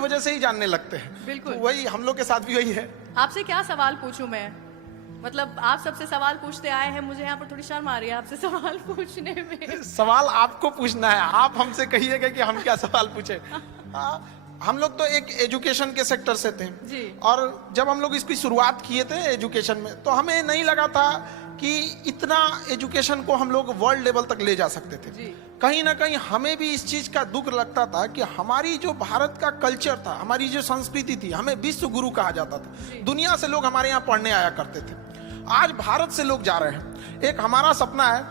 की वजह से ही जानने लगते हैं। बिल्कुल। तो वही हम लोग के साथ भी वही है। आपसे क्या सवाल पूछूं मैं? मतलब आप सबसे सवाल पूछते आए हैं, मुझे यहाँ पर थोड़ी शर्म आ रही है आपसे सवाल पूछने में। सवाल आपको पूछना है, आप हमसे कहिएगा कि हम क्या सवाल पूछे। हम लोग तो एक एजुकेशन के सेक्टर से थे जी। और जब हम लोग इसकी शुरुआत किए थे एजुकेशन में, तो हमें नहीं लगा था कि इतना एजुकेशन को हम लोग वर्ल्ड लेवल तक ले जा सकते थे। जी। कहीं ना कहीं हमें भी इस चीज का दुख लगता था कि हमारी जो भारत का कल्चर था, हमारी जो संस्कृति थी, हमें विश्व गुरु कहा जाता था। दुनिया से लोग हमारे यहाँ पढ़ने आया करते थे, आज भारत से लोग जा रहे हैं। एक हमारा सपना है,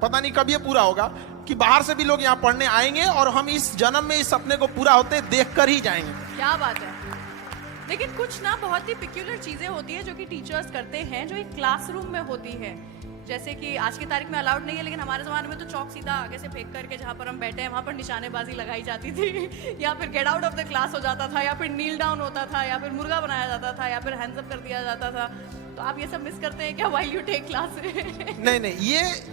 पता नहीं कब ये पूरा होगा, कि बाहर से भी लोग यहाँ पढ़ने आएंगे और हम इस जन्म में इस सपने को पूरा होते देखकर ही जाएंगे। क्या बात है। लेकिन कुछ ना बहुत ही पिक्यूलर चीजें होती है जो कि टीचर्स करते हैं, जो एक क्लासरूम में होती है। जैसे कि आज की तारीख में अलाउड नहीं है, लेकिन हमारे ज़माने में तो चौक सीधा आगे से फेंक करके जहाँ पर हम बैठे हैं वहाँ पर निशानेबाजी लगाई जाती थी, या फिर get out of the class हो जाता था, या फिर नील डाउन होता था, या फिर मुर्गा बनाया जाता था, या फिर हैंड्स अप कर दिया जाता था। तो आप ये सब मिस करते हैं क्या व्हाइल यू टेक क्लास? नहीं,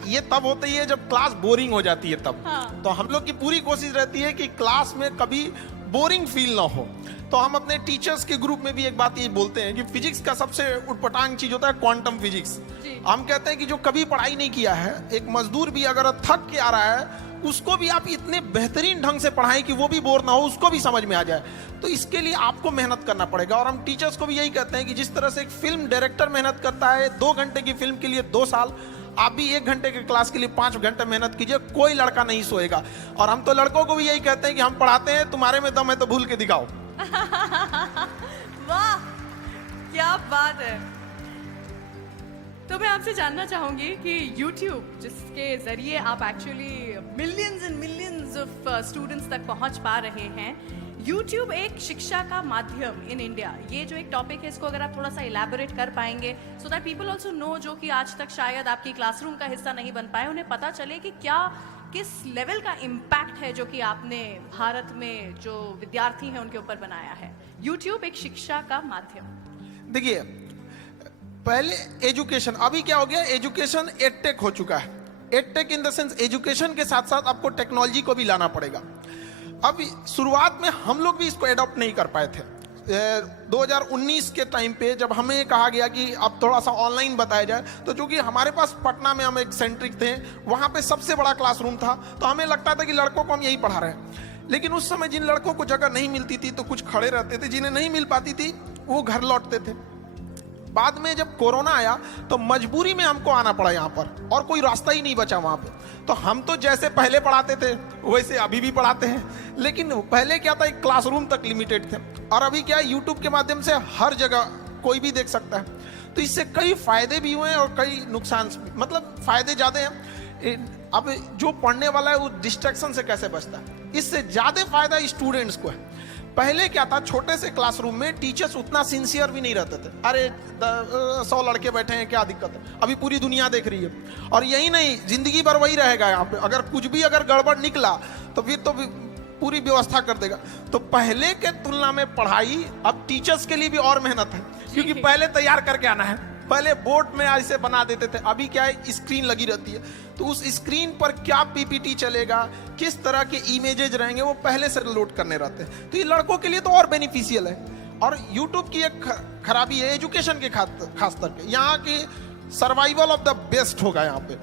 ये तब होती है जब क्लास बोरिंग हो जाती है तब। हाँ। तो हम लोग की पूरी कोशिश रहती है कि क्लास में कभी बोरिंग फील ना हो। तो हम अपने टीचर्स के ग्रुप में भी एक बात ये बोलते हैं कि फिजिक्स का सबसे उटपटांग चीज होता है क्वांटम फिजिक्स। हम कहते हैं कि जो कभी पढ़ाई नहीं किया है, एक मजदूर भी अगर थक के आ रहा है, उसको भी आप इतने बेहतरीन ढंग से पढ़ाएं कि वो भी बोर ना हो, उसको भी समझ में आ जाए। तो इसके लिए आपको मेहनत करना पड़ेगा। और हम टीचर्स को भी यही कहते हैं कि जिस तरह से एक फिल्म डायरेक्टर मेहनत करता है 2 घंटे की फिल्म के लिए 2 साल, आप भी 1 घंटे के क्लास के लिए 5 घंटे मेहनत कीजिए, कोई लड़का नहीं सोएगा। और हम तो लड़कों को भी यही कहते हैं कि हम पढ़ाते हैं, तुम्हारे में दम है तो भूल के दिखाओ। वाह क्या बात है। तो मैं आपसे जानना चाहूंगी कि YouTube, जिसके जरिए आप actually millions and millions of students तक पहुंच पा रहे हैं, YouTube एक शिक्षा का माध्यम इन इंडिया, ये जो एक टॉपिक है इसको अगर आप थोड़ा सा इलैबोरेट कर पाएंगे so that people also know, जो कि आज तक शायद आपकी क्लासरूम का हिस्सा नहीं बन पाए, उन्हें पता चले कि क्या किस लेवल का इम्पैक्ट है जो कि आपने भारत में जो विद्यार्थी हैं उनके ऊपर बनाया है। YouTube एक शिक्षा का माध्यम। देखिए, पहले एजुकेशन, अभी क्या हो गया, एजुकेशन एडटेक हो चुका है। Edtech in the sense education के साथ साथ आपको टेक्नोलॉजी को भी लाना पड़ेगा। अब शुरुआत में हम लोग भी इसको एडॉप्ट नहीं कर पाए थे। 2019 के टाइम पे जब हमें कहा गया कि अब थोड़ा सा ऑनलाइन बताया जाए, तो चूंकि हमारे पास पटना में हम एक सेंट्रिक थे, वहाँ पे सबसे बड़ा क्लासरूम था, तो हमें लगता था कि लड़कों को हम यही पढ़ा रहे हैं। लेकिन उस समय जिन लड़कों को जगह नहीं मिलती थी तो कुछ खड़े रहते थे, जिन्हें नहीं मिल पाती थी वो घर लौटते थे। बाद में जब कोरोना आया तो मजबूरी में हमको आना पड़ा यहाँ पर, और कोई रास्ता ही नहीं बचा वहाँ पे। तो हम तो जैसे पहले पढ़ाते थे वैसे अभी भी पढ़ाते हैं, लेकिन पहले क्या था, एक क्लासरूम तक लिमिटेड थे, और अभी क्या है, यूट्यूब के माध्यम से हर जगह कोई भी देख सकता है। तो इससे कई फायदे भी हुए और कई नुकसान, मतलब फायदे ज्यादा हैं। अब जो पढ़ने वाला है वो डिस्ट्रैक्शन से कैसे बचता है, इससे ज्यादा फायदा स्टूडेंट्स को है। पहले क्या था, छोटे से क्लासरूम में टीचर्स उतना सिंसियर भी नहीं रहते थे। अरे 100 लड़के बैठे हैं, क्या दिक्कत है, अभी पूरी दुनिया देख रही है। और यही नहीं, जिंदगी भर वही रहेगा यहाँ पे, अगर कुछ भी अगर गड़बड़ निकला तो फिर तो पूरी व्यवस्था कर देगा। तो पहले के तुलना में पढ़ाई अब टीचर्स के लिए भी और मेहनत है, क्योंकि पहले तैयार करके आना है। पहले बोर्ड में ऐसे बना देते थे, अभी क्या है, स्क्रीन लगी रहती है, तो उस स्क्रीन पर क्या पीपीटी चलेगा, किस तरह के इमेजेज रहेंगे, वो पहले से लोड करने रहते हैं। तो ये लड़कों के लिए तो और बेनिफिशियल है। और यूट्यूब की एक खराबी है एजुकेशन के खास तौर पे, यहाँ की सर्वाइवल ऑफ द बेस्ट होगा यहाँ पे,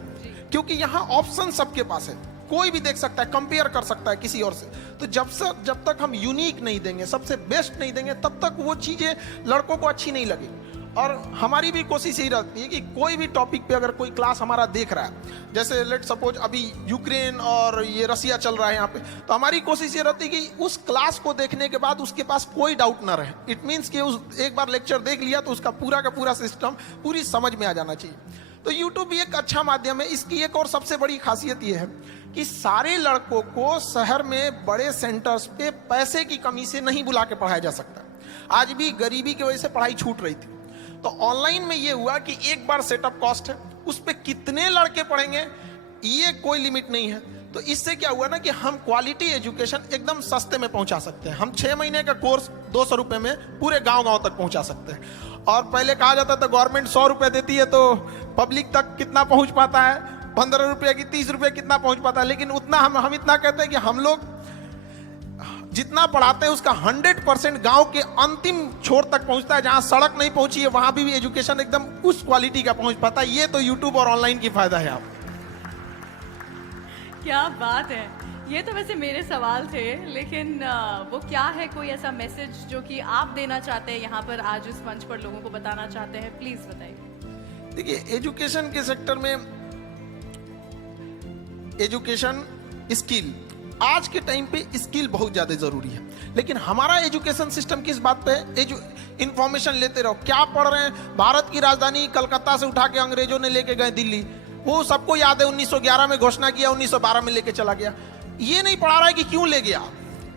क्योंकि यहाँ ऑप्शन सबके पास है, कोई भी देख सकता है, कंपेयर कर सकता है किसी और से। तो जब तक हम यूनिक नहीं देंगे, सबसे बेस्ट नहीं देंगे, तब तक वो चीजें लड़कों को अच्छी नहीं लगेगी। और हमारी भी कोशिश यही रहती है कि कोई भी टॉपिक पे अगर कोई क्लास हमारा देख रहा है, जैसे लेट सपोज अभी यूक्रेन और ये रसिया चल रहा है यहाँ पे, तो हमारी कोशिश ये रहती है कि उस क्लास को देखने के बाद उसके पास कोई डाउट ना रहे। इट मीन्स कि उस एक बार लेक्चर देख लिया तो उसका पूरा का पूरा सिस्टम पूरी समझ में आ जाना चाहिए। तो यूट्यूब भी एक अच्छा माध्यम है। इसकी एक और सबसे बड़ी खासियत ये है कि सारे लड़कों को शहर में बड़े सेंटर्स पे पैसे की कमी से नहीं बुला के पढ़ाया जा सकता। आज भी गरीबी की वजह से पढ़ाई छूट रही थी। तो ऑनलाइन में ये हुआ कि एक बार सेटअप कॉस्ट है, उस पे कितने लड़के पढ़ेंगे ये कोई लिमिट नहीं है। तो इससे क्या हुआ ना कि हम क्वालिटी एजुकेशन एकदम सस्ते में पहुंचा सकते हैं। हम 6 महीने का कोर्स 200 रुपए में पूरे गांव तक पहुंचा सकते हैं। और पहले कहा जाता था गवर्नमेंट 100 रुपए देती है तो पब्लिक तक कितना पहुंच पाता है, 15 रुपए की 30 रुपए कितना पहुंच पाता है। लेकिन उतना हम इतना कहते हैं कि हम लोग जितना पढ़ाते हैं उसका 100% गांव के अंतिम छोर तक पहुंचता है। जहां सड़क नहीं पहुंची है वहां भी एजुकेशन एकदम उस क्वालिटी का पहुंच पाता है। ये तो यूट्यूब और ऑनलाइन की फायदा है। आप क्या बात है। ये तो वैसे मेरे सवाल थे, लेकिन वो क्या है, कोई ऐसा मैसेज जो कि आप देना चाहते हैं यहाँ पर आज इस मंच पर लोगों को बताना चाहते हैं, प्लीज बताइए। देखिए, एजुकेशन के सेक्टर में एजुकेशन स्किल, आज के टाइम पे स्किल बहुत ज्यादा जरूरी है। लेकिन हमारा एजुकेशन सिस्टम किस बात पे है? इंफॉर्मेशन लेते रहो। क्या पढ़ रहे हैं? भारत की राजधानी कलकत्ता से उठा के अंग्रेजों ने लेके गए दिल्ली, वो सबको याद है। 1911 में घोषणा किया, 1912 में लेके चला गया। ये नहीं पढ़ा रहा है कि क्यों ले गया।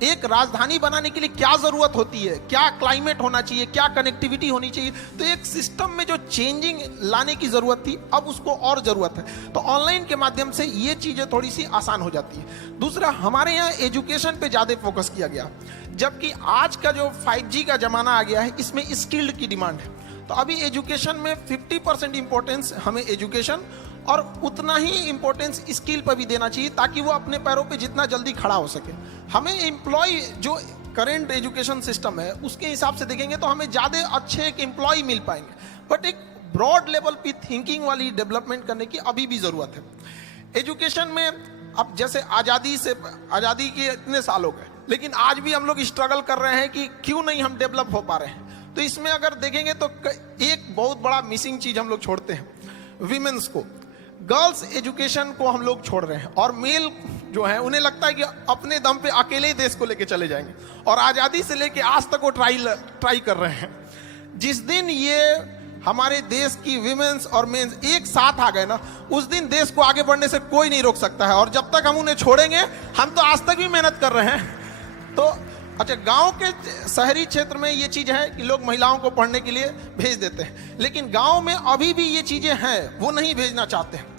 एक राजधानी बनाने के लिए क्या जरूरत होती है, क्या क्लाइमेट होना चाहिए, क्या कनेक्टिविटी होनी चाहिए। तो एक सिस्टम में जो चेंजिंग लाने की जरूरत थी, अब उसको और जरूरत है। तो ऑनलाइन के माध्यम से ये चीजें थोड़ी सी आसान हो जाती है। दूसरा, हमारे यहाँ एजुकेशन पे ज्यादा फोकस किया गया, जबकि आज का जो 5G का जमाना आ गया है, इसमें स्किल्ड की डिमांड है। तो अभी एजुकेशन में 50% इंपॉर्टेंस हमें एजुकेशन और उतना ही इंपॉर्टेंस स्किल पर भी देना चाहिए, ताकि वो अपने पैरों पे जितना जल्दी खड़ा हो सके। हमें एम्प्लॉय, जो करंट एजुकेशन सिस्टम है उसके हिसाब से देखेंगे तो हमें ज़्यादा अच्छे एक एम्प्लॉय मिल पाएंगे, बट एक ब्रॉड लेवल पे थिंकिंग वाली डेवलपमेंट करने की अभी भी ज़रूरत है। एजुकेशन में अब जैसे आज़ादी के इतने साल हो गए, लेकिन आज भी हम लोग स्ट्रगल कर रहे हैं कि क्यों नहीं हम डेवलप हो पा रहे हैं। तो इसमें अगर देखेंगे तो एक बहुत बड़ा मिसिंग चीज हम लोग छोड़ते हैं, विमेंस को। गर्ल्स एजुकेशन को हम लोग छोड़ रहे हैं, और मेल जो है उन्हें लगता है कि अपने दम पे अकेले ही देश को लेके चले जाएंगे, और आज़ादी से लेके आज तक वो ट्राई कर रहे हैं। जिस दिन ये हमारे देश की विमेंस और मेंस एक साथ आ गए ना, उस दिन देश को आगे बढ़ने से कोई नहीं रोक सकता है। और जब तक हम उन्हें छोड़ेंगे, हम तो आज तक भी मेहनत कर रहे हैं। तो अच्छा, गांव के शहरी क्षेत्र में ये चीज है कि लोग महिलाओं को पढ़ने के लिए भेज देते हैं, लेकिन गांव में अभी भी ये चीजें हैं, वो नहीं भेजना चाहते हैं।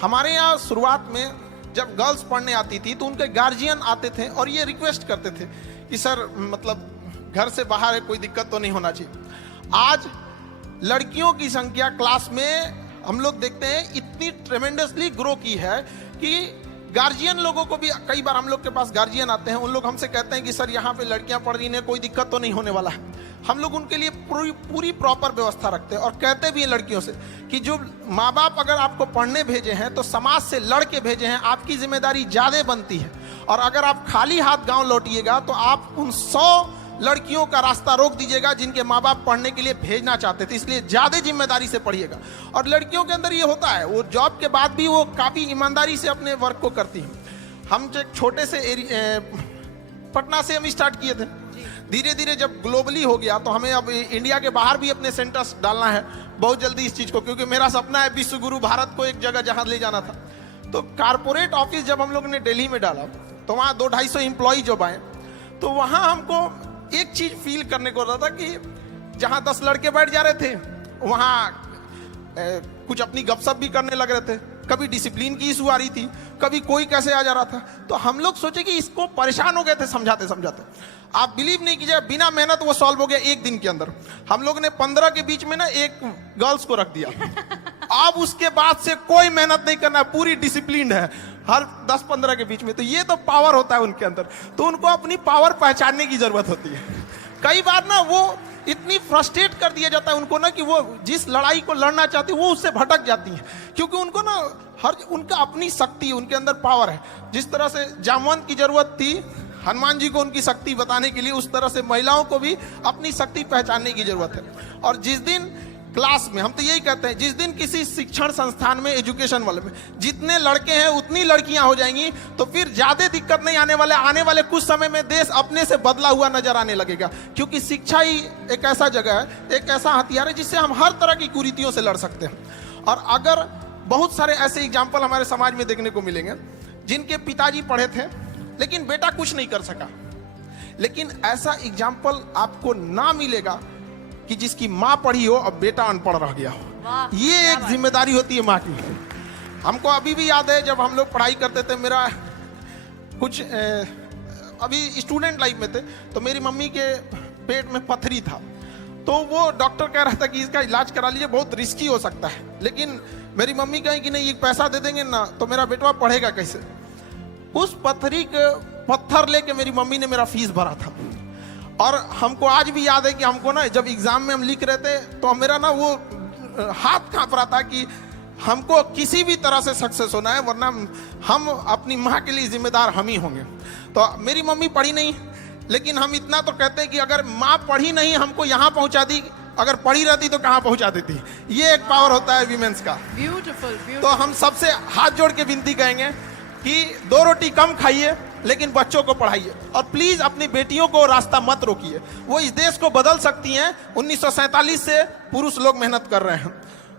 हमारे यहाँ शुरुआत में जब गर्ल्स पढ़ने आती थी तो उनके गार्जियन आते थे और ये रिक्वेस्ट करते थे कि सर, मतलब घर से बाहर है, कोई दिक्कत तो नहीं होना चाहिए। आज लड़कियों की संख्या क्लास में हम लोग देखते हैं इतनी ट्रेमेंडसली ग्रो की है कि गार्जियन लोगों को भी, कई बार हम लोग के पास गार्जियन आते हैं, उन लोग हमसे कहते हैं कि सर यहाँ पे लड़कियां पढ़ रही हैं, कोई दिक्कत तो नहीं होने वाला है। हम लोग उनके लिए पूरी प्रॉपर व्यवस्था रखते हैं और कहते भी हैं लड़कियों से कि जो माँ बाप अगर आपको पढ़ने भेजे हैं तो समाज से लड़ के भेजे हैं, आपकी जिम्मेदारी ज्यादा बनती है। और अगर आप खाली हाथ गाँव लौटिएगा तो आप उन 100 लड़कियों का रास्ता रोक दीजिएगा जिनके माँ बाप पढ़ने के लिए भेजना चाहते थे। इसलिए ज्यादा जिम्मेदारी से पढ़िएगा। और लड़कियों के अंदर ये होता है, वो जॉब के बाद भी वो काफी ईमानदारी से अपने वर्क को करती हैं। हम जो छोटे से पटना से हम स्टार्ट किए थे, धीरे धीरे जब ग्लोबली हो गया तो हमें अब इंडिया के बाहर भी अपने सेंटर्स डालना है बहुत जल्दी इस चीज को, क्योंकि मेरा सपना है विश्व गुरु भारत को एक जगह जहां ले जाना था। तो कारपोरेट ऑफिस जब हम लोग ने दिल्ली में डाला तो वहाँ 200-250 एम्प्लॉय जब आए तो वहाँ हमको एक चीज फील करने को रहा था कि जहां 10 लड़के बैठ जा रहे थे वहां कुछ अपनी गपशप भी करने लग रहे थे, कभी डिसिप्लिन की इशू आ रही थी, कभी कोई कैसे आ जा रहा था। तो हम लोग सोचे कि इसको परेशान हो गए थे समझाते समझाते। आप बिलीव नहीं कीजिए, बिना मेहनत वो सॉल्व हो गया एक दिन के अंदर। हम लोग ने 15 के बीच में ना एक गर्ल्स को रख दिया। अब उसके बाद से कोई मेहनत नहीं करना, पूरी डिसिप्लिन है हर 10-15 के बीच में। तो ये तो पावर होता है उनके अंदर, तो उनको अपनी पावर पहचानने की जरूरत होती है। कई बार ना वो इतनी फ्रस्ट्रेट कर दिया जाता है उनको ना कि वो जिस लड़ाई को लड़ना चाहती है वो उससे भटक जाती है, क्योंकि उनको ना उनका अपनी शक्ति, उनके अंदर पावर है। जिस तरह से जामवंत की जरूरत थी हनुमान जी को उनकी शक्ति बताने के लिए, उस तरह से महिलाओं को भी अपनी शक्ति पहचानने की जरूरत है। और जिस दिन क्लास में, हम तो यही कहते हैं, जिस दिन किसी शिक्षण संस्थान में, एजुकेशन वाले में जितने लड़के हैं उतनी लड़कियां हो जाएंगी, तो फिर ज्यादा दिक्कत नहीं आने वाले कुछ समय में देश अपने से बदला हुआ नजर आने लगेगा। क्योंकि शिक्षा ही एक ऐसा जगह है, एक ऐसा हथियार है जिससे हम हर तरह की कुरीतियों से लड़ सकते हैं। और अगर बहुत सारे ऐसे एग्जाम्पल हमारे समाज में देखने को मिलेंगे जिनके पिताजी पढ़े थे लेकिन बेटा कुछ नहीं कर सका, लेकिन ऐसा एग्जाम्पल आपको ना मिलेगा कि जिसकी माँ पढ़ी हो और बेटा अनपढ़ रह गया हो। ये एक जिम्मेदारी होती है माँ की। हमको अभी भी याद है जब हम लोग पढ़ाई करते थे, मेरा कुछ अभी स्टूडेंट लाइफ में थे, तो मेरी मम्मी के पेट में पथरी था। तो वो डॉक्टर कह रहा था कि इसका इलाज करा लीजिए, बहुत रिस्की हो सकता है। लेकिन मेरी मम्मी कही कि नहीं, ये पैसा दे देंगे ना तो मेरा बेटवा पढ़ेगा कैसे। उस पथरी के पत्थर लेके मेरी मम्मी ने मेरा फीस भरा था। और हमको आज भी याद है कि हमको ना जब एग्जाम में हम लिख रहे थे तो मेरा ना वो हाथ कांप रहा था कि हमको किसी भी तरह से सक्सेस होना है, वरना हम अपनी माँ के लिए जिम्मेदार हम ही होंगे। तो मेरी मम्मी पढ़ी नहीं, लेकिन हम इतना तो कहते हैं कि अगर माँ पढ़ी नहीं हमको यहाँ पहुँचा दी, अगर पढ़ी रहती तो कहाँ पहुँचा देती। ये एक पावर होता है वीमेंस का। ब्यूटीफुल। तो हम सबसे हाथ जोड़ के विनती करेंगे कि 2 रोटी कम खाइए लेकिन बच्चों को पढ़ाइए, और प्लीज अपनी बेटियों को रास्ता मत रोकिए। वो इस देश को बदल सकती हैं। 1947 से पुरुष लोग मेहनत कर रहे हैं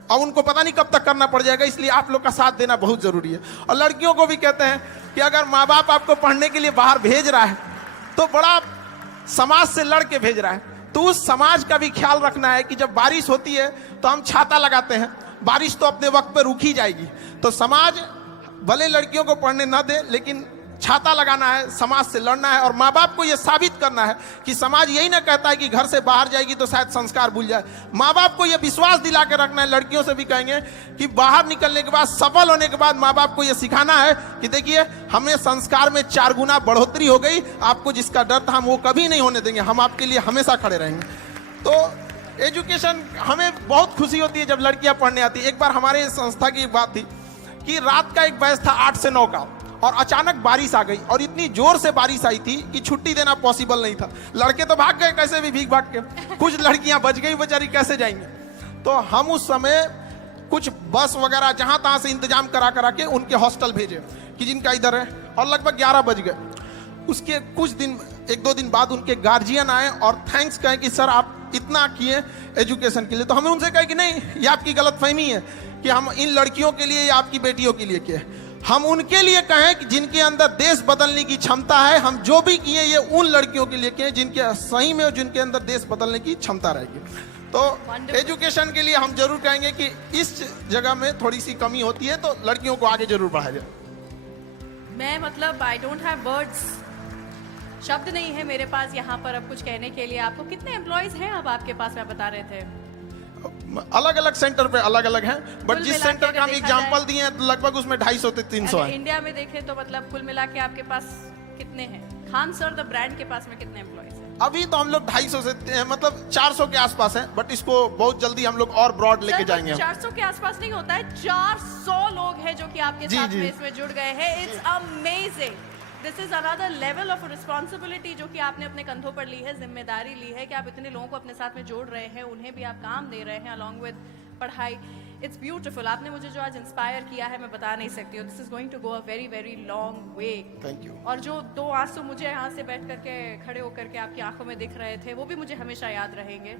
और उनको पता नहीं कब तक करना पड़ जाएगा, इसलिए आप लोग का साथ देना बहुत जरूरी है। और लड़कियों को भी कहते हैं कि अगर माँ बाप आपको पढ़ने के लिए बाहर भेज रहा है तो बड़ा समाज से लड़ के भेज रहा है, तो उस समाज का भी ख्याल रखना है कि जब बारिश होती है तो हम छाता लगाते हैं, बारिश तो अपने वक्त पे रुक ही जाएगी। तो समाज भले लड़कियों को पढ़ने ना दे, लेकिन छाता लगाना है, समाज से लड़ना है, और माँ बाप को यह साबित करना है कि समाज यही ना कहता है कि घर से बाहर जाएगी तो शायद संस्कार भूल जाए। माँ बाप को यह विश्वास दिला के रखना है। लड़कियों से भी कहेंगे कि बाहर निकलने के बाद, सफल होने के बाद माँ बाप को यह सिखाना है कि देखिए हमें संस्कार में 4 गुना बढ़ोतरी हो गई, आपको जिसका डर था हम वो कभी नहीं होने देंगे, हम आपके लिए हमेशा खड़े रहेंगे। तो एजुकेशन, हमें बहुत खुशी होती है जब लड़कियां पढ़ने आती है। एक बार हमारे संस्था की एक बात थी कि रात का एक बैच था 8 से 9 का, और अचानक बारिश आ गई, और इतनी जोर से बारिश आई थी कि छुट्टी देना पॉसिबल नहीं था। लड़के तो भाग गए कैसे भी भीग भाग के, कुछ लड़कियां बच गई, बेचारी कैसे जाएंगे। तो हम उस समय कुछ बस वगैरह जहां तहां से इंतजाम करा के उनके हॉस्टल भेजे कि जिनका इधर है, और लगभग 11 बज गए। उसके कुछ दिन, 1-2 दिन बाद उनके गार्जियन आए और थैंक्स कहे कि सर आप इतना किए एजुकेशन के लिए। तो हमें उनसे कहे कि नहीं, ये आपकी गलतफहमी है कि हम इन लड़कियों के लिए या आपकी बेटियों के लिए किए। हम उनके लिए कहें कि जिनके अंदर देश बदलने की क्षमता है। हम जो भी किए ये उन लड़कियों के लिए किए जिनके सही में, जिनके अंदर देश बदलने की क्षमता रहेगी। तो एजुकेशन के लिए हम जरूर कहेंगे कि इस जगह में थोड़ी सी कमी होती है, तो लड़कियों को आगे जरूर बढ़ाया जाए। मैं मतलब आई डोंट हैव वर्ड्स, शब्द नहीं है मेरे पास यहाँ पर अब कुछ कहने के लिए। आपको कितने एम्प्लॉयज हैं अब आपके पास, मैं बता रहे थे? अलग अलग सेंटर पे अलग अलग हैं, बट कुल जिस मिला के सेंटर का हम अगर देखा एग्जांपल जाए- दिए हैं तो लगभग उसमें 250 से 300 अगर है। इंडिया में देखें तो मतलब कुल मिला के आपके पास कितने हैं? खान सर द ब्रांड के पास में कितने एम्प्लॉयज हैं? अभी तो हम लोग 250 से मतलब 400 के आसपास हैं, बट इसको बहुत जल्दी हम लोग और ब्रॉड लेके जाएंगे। 400 के आसपास नहीं होता है, 400 लोग हैं जो कि आपके जी, साथ जी। में इसमें जुड़ गए हैं। It's amazing. This is another level of responsibility जो कि आपने अपने कंधों पर ली है, जिम्मेदारी ली है कि आप इतने लोगों को अपने साथ में जोड़ रहे हैं, उन्हें भी आप काम दे रहे हैं अलॉन्ग विद पढ़ाई। It's beautiful. आपने मुझे जो आज इंस्पायर किया है मैं बता नहीं सकती हूँ। This is going to go a very very long way. Thank you. और जो 2 आंसू मुझे यहाँ से बैठ करके खड़े होकर के आपकी आंखों में दिख रहे थे, वो भी मुझे हमेशा याद रहेंगे।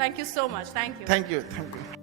Thank you so much. Thank you. Thank you. Thank you.